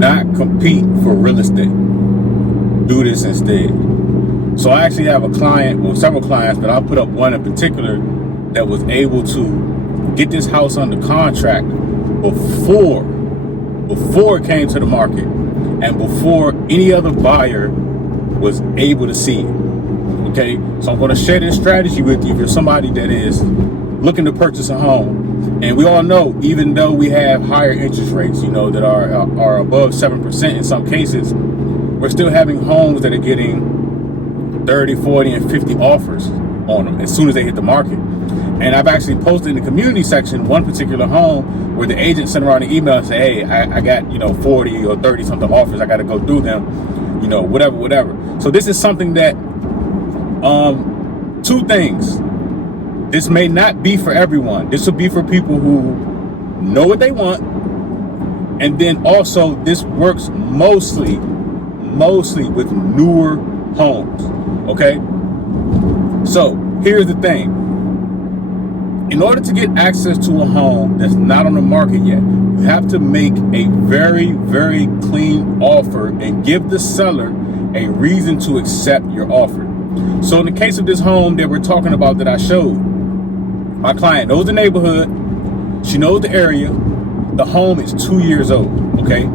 not compete for real estate. Do this instead. So I actually have a client, well, several clients, but I'll put up one in particular that was able to get this house under contract before it came to the market and before any other buyer was able to see it. Okay, so I'm going to share this strategy with you if you're somebody that is looking to purchase a home. And we all know, even though we have higher interest rates, that are above 7% in some cases, we're still having homes that are getting 30, 40, and 50 offers on them as soon as they hit the market. And I've actually posted in the community section one particular home where the agent sent around an email and said, hey, I got 40 or 30 something offers. I got to go through them, whatever. So this is something that, two things. This may not be for everyone. This will be for people who know what they want. And then also this works mostly with newer homes. Okay. So here's the thing. In order to get access to a home that's not on the market yet, you have to make a very, very clean offer and give the seller a reason to accept your offer. So in the case of this home that we're talking about that I showed, my client knows the neighborhood, she knows the area, the home is 2 years old, okay?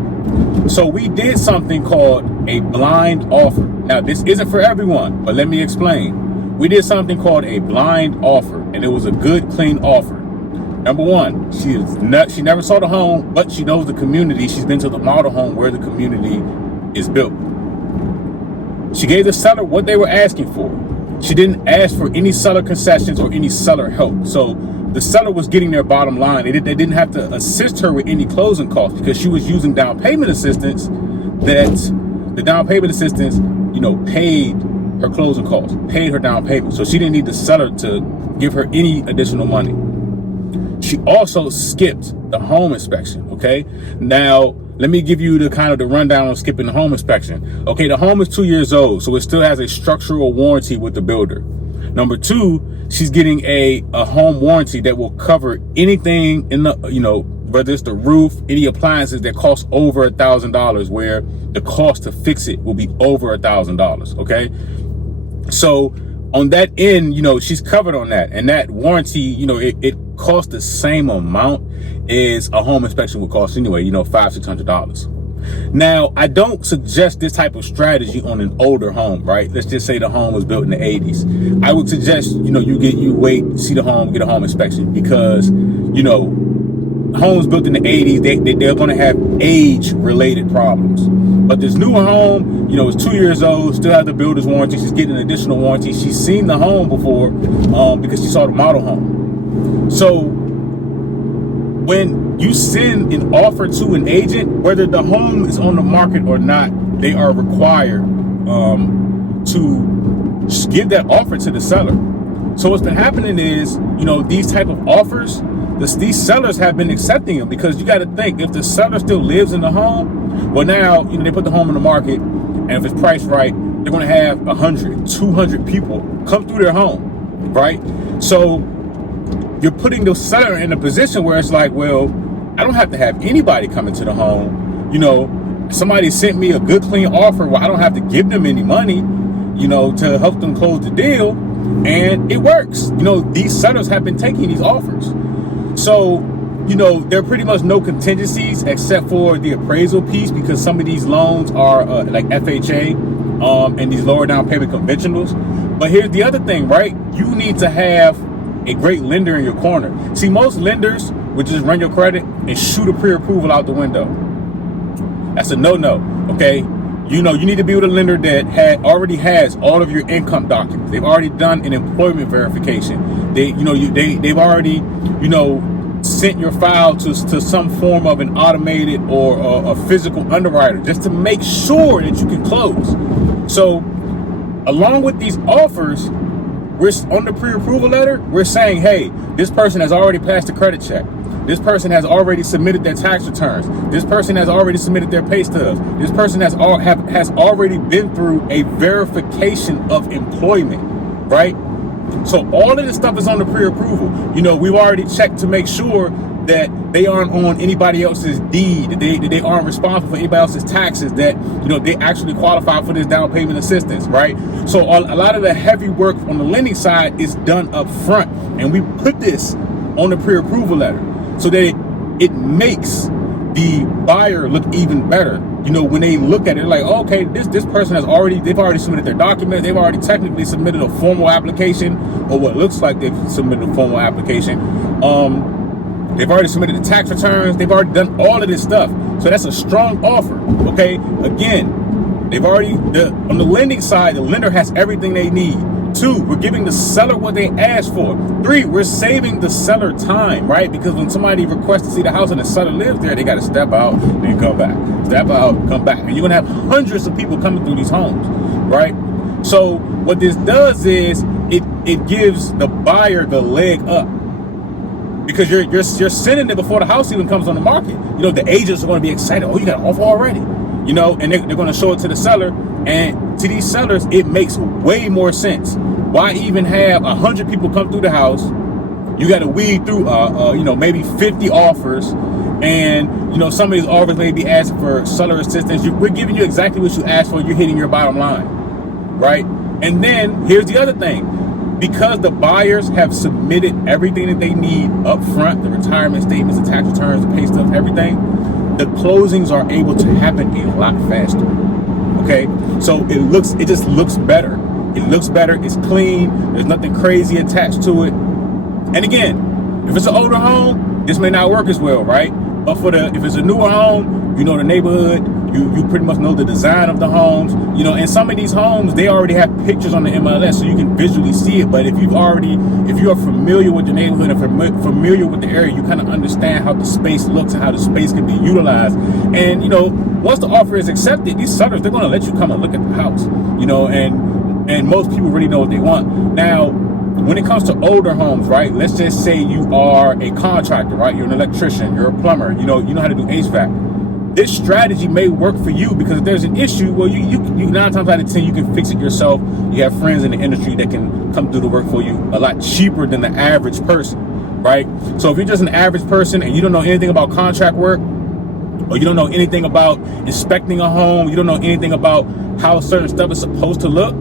So we did something called a blind offer. Now this isn't for everyone, but let me explain. We did something called a blind offer, and it was a good, clean offer. Number one, she never saw the home, but she knows the community. She's been to the model home where the community is built. She gave the seller what they were asking for. She didn't ask for any seller concessions or any seller help. So the seller was getting their bottom line. They didn't have to assist her with any closing costs because she was using down payment assistance that the down payment assistance, paid her closing costs, paid her down payment. So she didn't need the seller to give her any additional money. She also skipped the home inspection, okay? Now, let me give you the rundown on skipping the home inspection. Okay, the home is 2 years old, so it still has a structural warranty with the builder. Number two, she's getting a home warranty that will cover anything in the, whether it's the roof, any appliances that cost over $1,000, where the cost to fix it will be over $1,000, okay? So on that end, she's covered on that. And that warranty, it costs the same amount as a home inspection would cost anyway, $500-$600. Now, I don't suggest this type of strategy on an older home, right? Let's just say the home was built in the 80s. I would suggest, you wait, see the home, get a home inspection, because, homes built in the 80s, they're going to have age-related problems. But this newer home, it's 2 years old, still has the builder's warranty. She's getting an additional warranty. She's seen the home before because she saw the model home. So when you send an offer to an agent, whether the home is on the market or not, they are required to give that offer to the seller. So what's been happening is, these type of offers, these sellers have been accepting them, because you got to think, if the seller still lives in the home, well, now, they put the home in the market, and if it's priced right, they're going to have 100, 200 people come through their home, right? So you're putting the seller in a position where it's like, well, I don't have to have anybody coming to the home. Somebody sent me a good, clean offer where I don't have to give them any money, to help them close the deal. And it works. These sellers have been taking these offers. So, there are pretty much no contingencies except for the appraisal piece, because some of these loans are like FHA and these lower down payment conventionals. But here's the other thing, right? You need to have a great lender in your corner. See, most lenders would just run your credit and shoot a pre-approval out the window. That's a no-no, okay? You need to be with a lender that already has all of your income documents. They've already done an employment verification. They've already, sent your file to some form of an automated or a physical underwriter, just to make sure that you can close. So along with these offers, we're on the pre-approval letter, we're saying, hey, this person has already passed the credit check. This person has already submitted their tax returns. This person has already submitted their pay stubs. This person has already been through a verification of employment, right? So all of this stuff is on the pre-approval. We've already checked to make sure that they aren't on anybody else's deed, that they aren't responsible for anybody else's taxes, that they actually qualify for this down payment assistance, right? So a lot of the heavy work on the lending side is done up front, and we put this on the pre-approval letter so that it makes the buyer look even better. When they look at it, like, okay, this person they've already submitted their documents, they've already technically submitted a formal application, or what looks like they've submitted a formal application. They've already submitted the tax returns, they've already done all of this stuff. So that's a strong offer, okay? Again, on the lending side, the lender has everything they need. 2, we're giving the seller what they asked for. 3, we're saving the seller time, right? Because when somebody requests to see the house and the seller lives there, they got to step out and come back. Step out, come back. And you're going to have hundreds of people coming through these homes, right? So what this does is it gives the buyer the leg up. Because you're sending it before the house even comes on the market. The agents are going to be excited. Oh, you got an offer already. And they're going to show it to the seller. And to these sellers, it makes way more sense. Why even have 100 people come through the house? You got to weed through, maybe 50 offers. And, some of these offers may be asking for seller assistance. We're giving you exactly what you asked for. You're hitting your bottom line, right? And then here's the other thing. Because the buyers have submitted everything that they need up front, the retirement statements, the tax returns, the pay stubs, everything, the closings are able to happen a lot faster. Okay, so it just looks better. It looks better. It's clean. There's nothing crazy attached to it. And again, if it's an older home, this may not work as well, right? But if it's a newer home, the neighborhood, you pretty much know the design of the homes, and some of these homes, they already have pictures on the MLS, so you can visually see it. But if you are familiar with the neighborhood and familiar with the area, you kind of understand how the space looks and how the space can be utilized. And, once the offer is accepted, these sellers, they're going to let you come and look at the house, and most people really know what they want. Now, when it comes to older homes, right, let's just say you are a contractor, right? You're an electrician, you're a plumber, you know how to do HVAC. This strategy may work for you because if there's an issue, well, you 9 times out of 10, you can fix it yourself. You have friends in the industry that can come do the work for you a lot cheaper than the average person, right? So if you're just an average person and you don't know anything about contract work, or you don't know anything about inspecting a home, you don't know anything about how certain stuff is supposed to look,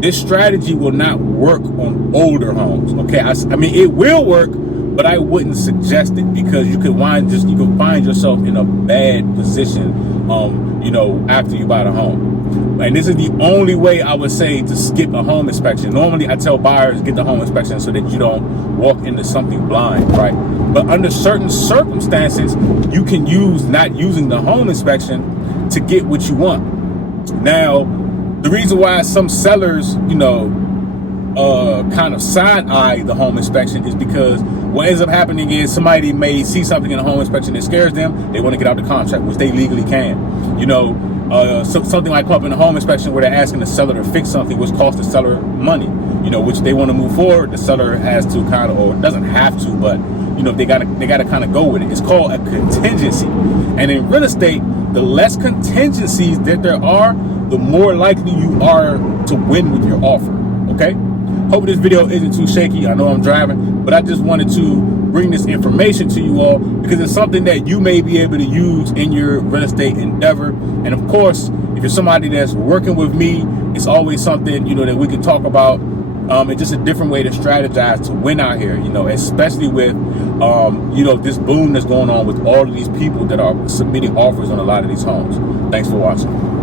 this strategy will not work on older homes, okay? I mean, it will work, but I wouldn't suggest it because you could find yourself in a bad position, after you buy the home. And this is the only way I would say to skip a home inspection. Normally, I tell buyers get the home inspection so that you don't walk into something blind, right? But under certain circumstances, you can use not using the home inspection to get what you want. Now, the reason why some sellers, kind of side-eye the home inspection is because what ends up happening is somebody may see something in a home inspection that scares them. They want to get out the contract, which they legally can. Something like pumping a home inspection where they're asking the seller to fix something which costs the seller money, which they want to move forward. The seller has to or doesn't have to, but they gotta kind of go with it. It's called a contingency. And in real estate, the less contingencies that there are, the more likely you are to win with your offer. Okay? Hope this video isn't too shaky. I know I'm driving, but I just wanted to bring this information to you all because it's something that you may be able to use in your real estate endeavor. And of course, if you're somebody that's working with me, it's always something, that we can talk about. It's just a different way to strategize to win out here, especially with, this boom that's going on with all of these people that are submitting offers on a lot of these homes. Thanks for watching.